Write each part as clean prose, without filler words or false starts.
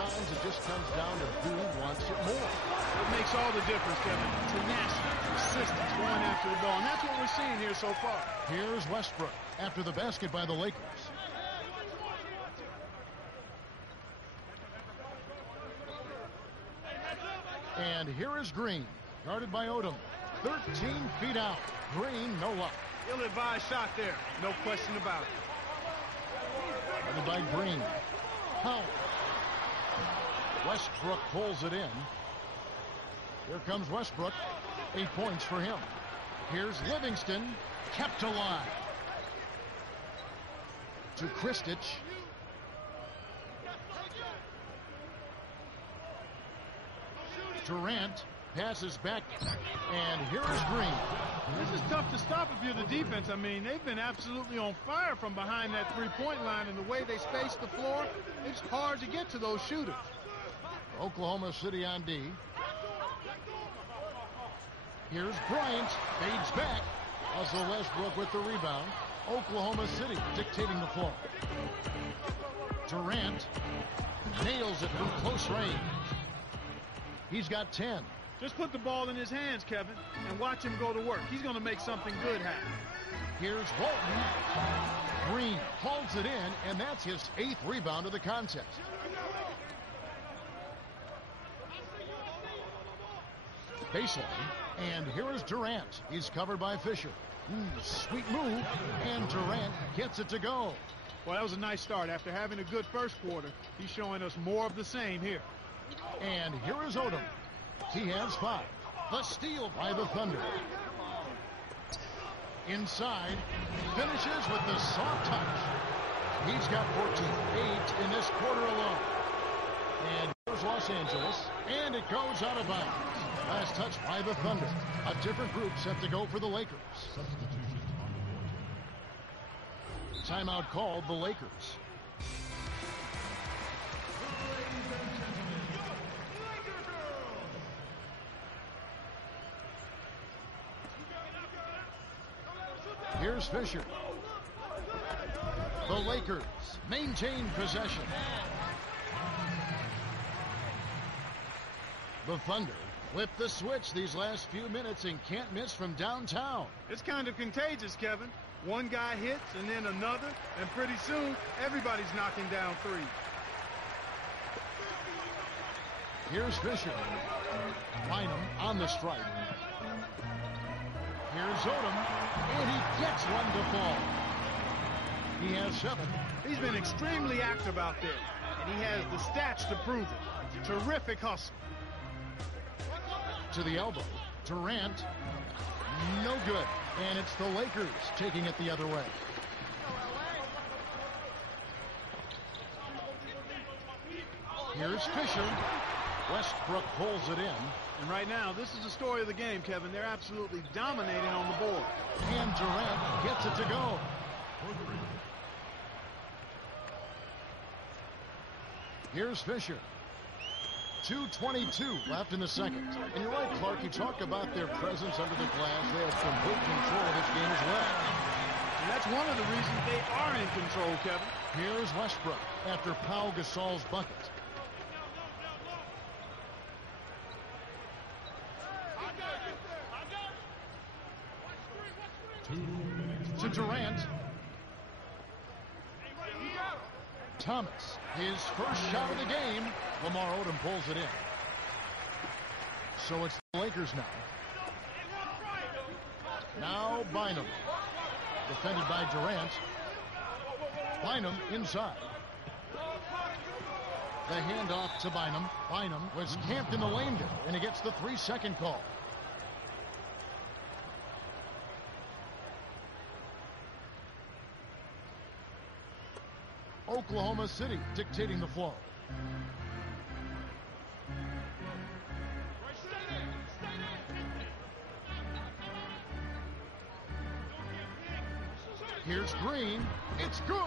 Sometimes it just comes down to who wants it more. It makes all the difference, Kevin. Tenacity, persistence, going after the ball. And that's what we're seeing here so far. Here's Westbrook after the basket by the Lakers. And here is Green, guarded by Odom. 13 feet out. Green, no luck. Ill-advised shot there. No question about it. Guarded by Green. Powell. Westbrook pulls it in. Here comes Westbrook. 8 points for him. Here's Livingston, kept alive. To Kristich. Durant passes back, and here is Green. This is tough to stop if you're the defense. I mean, they've been absolutely on fire from behind that three-point line, and the way they space the floor, it's hard to get to those shooters. Oklahoma City on D. Here's Bryant, fades back. Russell Westbrook with the rebound. Oklahoma City dictating the floor. Durant nails it from close range. He's got 10. Just put the ball in his hands, Kevin, and watch him go to work. He's going to make something good happen. Here's Walton. Green hauls it in, and that's his 8th rebound of the contest. Baseline, and here is Durant. He's covered by Fisher. Sweet move, and Durant gets it to go. Well, that was a nice start. After having a good first quarter, he's showing us more of the same here. And here is Odom. He has 5. The steal by the Thunder. Inside, finishes with the soft touch. He's got 14, 8 in this quarter alone. And here's Los Angeles, and it goes out of bounds. Last touch by the Thunder. A different group set to go for the Lakers. Timeout called the Lakers. Here's Fisher. The Lakers maintain possession. The Thunder flip the switch these last few minutes and can't miss from downtown. It's kind of contagious, Kevin. One guy hits and then another, and pretty soon everybody's knocking down threes. Here's Fisher. Bynum on the strike. Here's Odom, and he gets one to fall. He has 7. He's been extremely active out there, and he has the stats to prove it. Terrific hustle. To the elbow. Durant, no good. And it's the Lakers taking it the other way. Here's Fisher. Westbrook pulls it in. And right now, this is the story of the game, Kevin. They're absolutely dominating on the board. And Durant gets it to go. Here's Fisher. 2:22 left in the second. And you're right, Clark. You talk about their presence under the glass. They have complete control of this game as well. And that's one of the reasons they are in control, Kevin. Here's Westbrook after Pau Gasol's bucket. To Durant. Thomas, his first shot of the game. Lamar Odom pulls it in. So it's the Lakers now. Now Bynum. Defended by Durant. Bynum inside. The handoff to Bynum. Bynum was camped in the lane there, and he gets the 3-second call. Oklahoma City dictating the flow. Here's Green. It's good.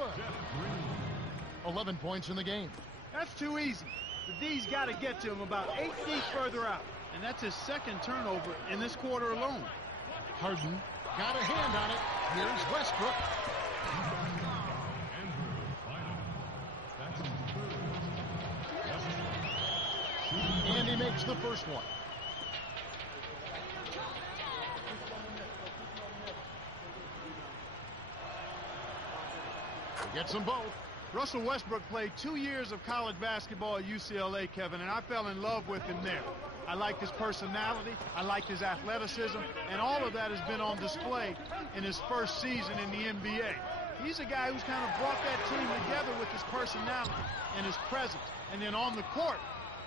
11 points in the game. That's too easy. The D's got to get to him about 8 feet further out. And that's his second turnover in this quarter alone. Harden got a hand on it. Here's Westbrook. And he makes the first one. He gets them both. Russell Westbrook played 2 years of college basketball at UCLA, Kevin, and I fell in love with him there. I liked his personality, I liked his athleticism, and all of that has been on display in his first season in the NBA. He's a guy who's kind of brought that team together with his personality and his presence. And then on the court,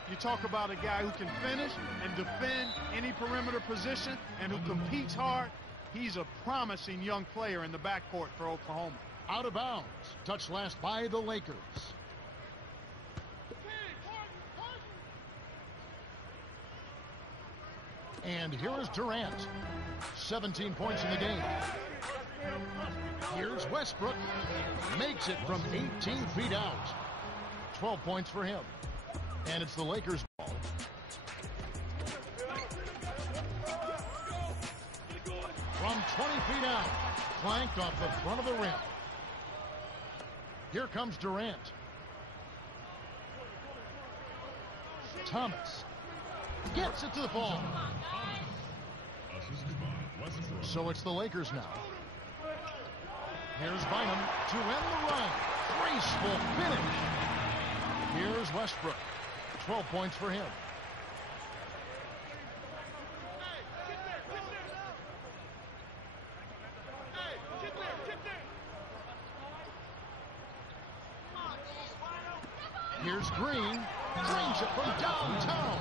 you talk about a guy who can finish and defend any perimeter position and who competes hard. He's a promising young player in the backcourt for Oklahoma. Out of bounds. Touched last by the Lakers. And here is Durant. 17 points in the game. Here's Westbrook. Makes it from 18 feet out. 12 points for him. And it's the Lakers' ball. From 20 feet out. Flanked off the front of the rim. Here comes Durant. Thomas gets it to the ball. So it's the Lakers now. Here's Bynum to end the run. Graceful finish. Here's Westbrook. 12 points for him. Here's Green. Drains it from downtown.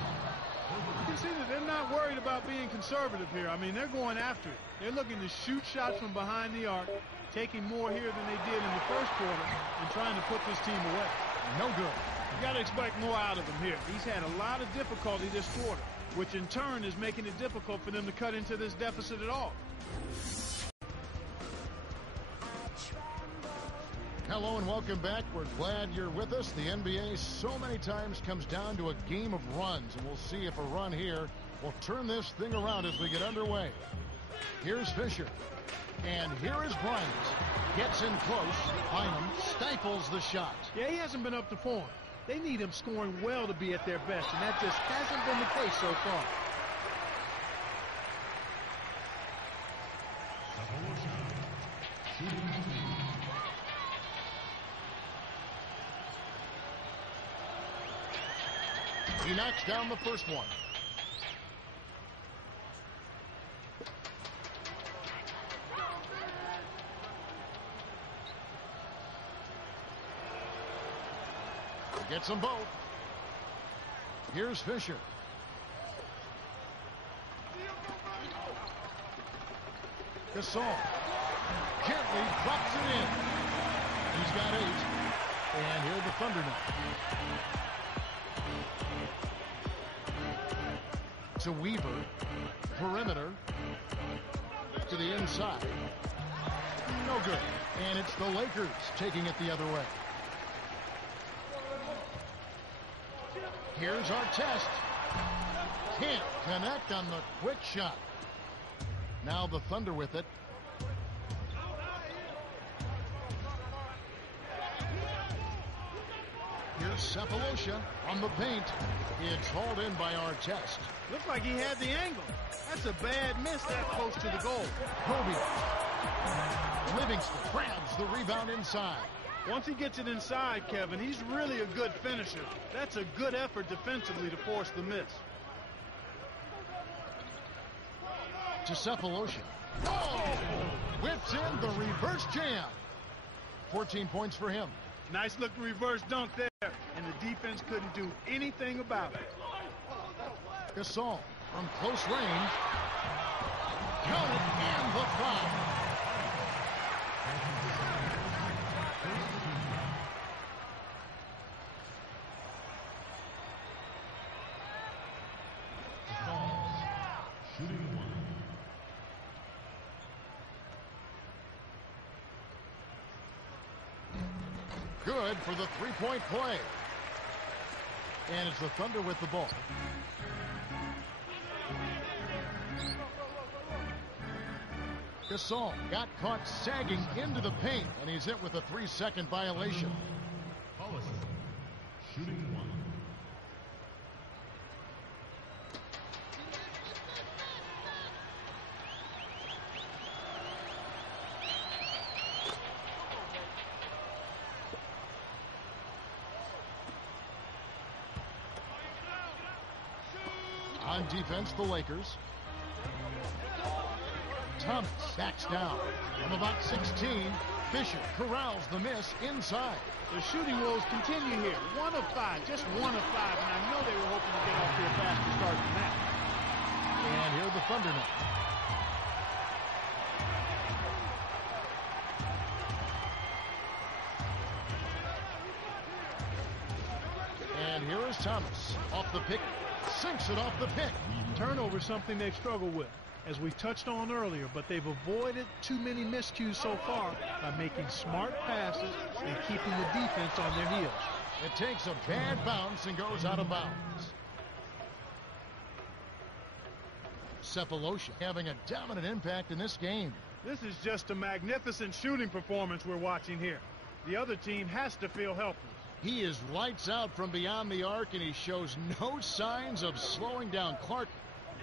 You can see that they're not worried about being conservative here. I mean, they're going after it. They're looking to shoot shots from behind the arc, taking more here than they did in the first quarter, and trying to put this team away. No good. You got to expect more out of him here. He's had a lot of difficulty this quarter, which in turn is making it difficult for them to cut into this deficit at all. Hello and welcome back. We're glad you're with us. The NBA so many times comes down to a game of runs, and we'll see if a run here will turn this thing around as we get underway. Here's Fisher. And here is Bryant. Gets in close. Bynum stifles the shot. Yeah, he hasn't been up to form. They need him scoring well to be at their best, and that just hasn't been the case so far. He knocks down the first one. He gets them both. Here's Fisher. Gasol gently drops it in. He's got 8. And here the Thunder now. To Weaver, perimeter, to the inside, no good, and it's the Lakers taking it the other way. Here's our test. Can't connect on the quick shot. Now the Thunder with it. Here's Cephalosha on the paint. It's hauled in by our test. Looks like he had the angle. That's a bad miss that close to the goal. Kobe. Livingston grabs the rebound inside. Once he gets it inside, Kevin, he's really a good finisher. That's a good effort defensively to force the miss. To Cephalosha. Oh! Whips in the reverse jam. 14 points for him. Nice looking reverse dunk there, and the defense couldn't do anything about it. Gasol from close range. Count it, and the foul. Good for the three-point play. And it's the Thunder with the ball. Gasol got caught sagging into the paint, and he's hit with a 3-second violation. On defense, the Lakers. Thomas backs down from about 16. Fisher corrals the miss inside. The shooting woes continue here. 1 of 5, just 1 of 5, and I know they were hoping to get off to a faster start than that. And here are the Thunder now. And here is Thomas off the pick, sinks it off the pick. Turnover is something they've struggled with, as we touched on earlier, but they've avoided too many miscues so far by making smart passes and keeping the defense on their heels. It takes a bad bounce and goes out of bounds. Cephalosha having a dominant impact in this game. This is just a magnificent shooting performance we're watching here. The other team has to feel helpless. He is lights out from beyond the arc, and he shows no signs of slowing down. Clark,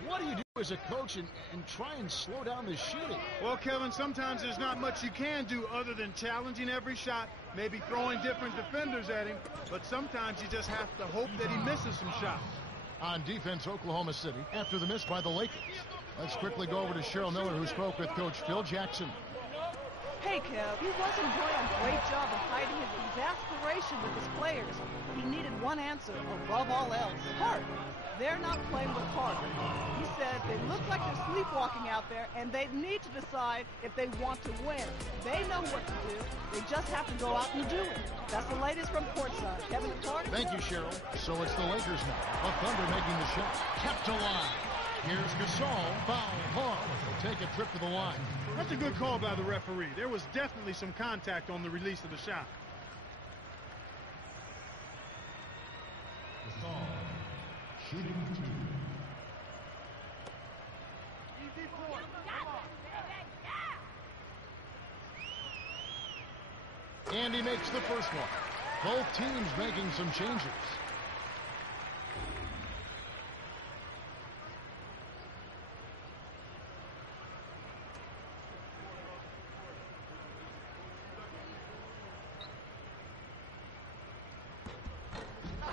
what do you do as a coach and try and slow down the shooting? Well, Kevin, sometimes there's not much you can do other than challenging every shot, maybe throwing different defenders at him, but sometimes you just have to hope that he misses some shots. On defense, Oklahoma City, after the miss by the Lakers. Let's quickly go over to Cheryl Miller, who spoke with Coach Phil Jackson. Hey, Kev, he wasn't doing a great job of hiding his exasperation with his players. He needed one answer, above all else, heart. They're not playing with heart. He said they look like they're sleepwalking out there, and they need to decide if they want to win. They know what to do. They just have to go out and do it. That's the latest from courtside. Kevin and Clark. Thank you, Cheryl. So it's the Lakers now. The Thunder making the shot. Kept alive. Here's Gasol. Foul call. Take a trip to the line. That's a good call by the referee. There was definitely some contact on the release of the shot. Gasol. Shooting 2. And he makes the first one. Both teams making some changes.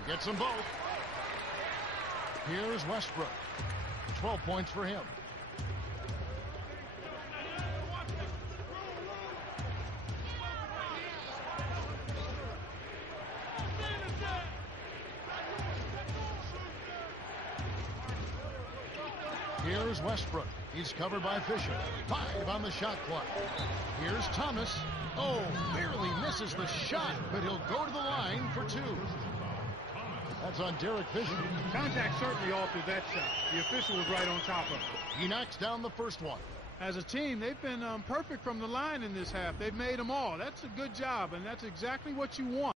Gets them both. Here's Westbrook. 12 points for him. Here's Westbrook. He's covered by Fisher. 5 on the shot clock. Here's Thomas. Oh, barely misses the shot, but he'll go to the line for 2. That's on Derek Fisher. Contact certainly altered that shot. The official was right on top of it. He knocks down the first one. As a team, they've been perfect from the line in this half. They've made them all. That's a good job, and that's exactly what you want.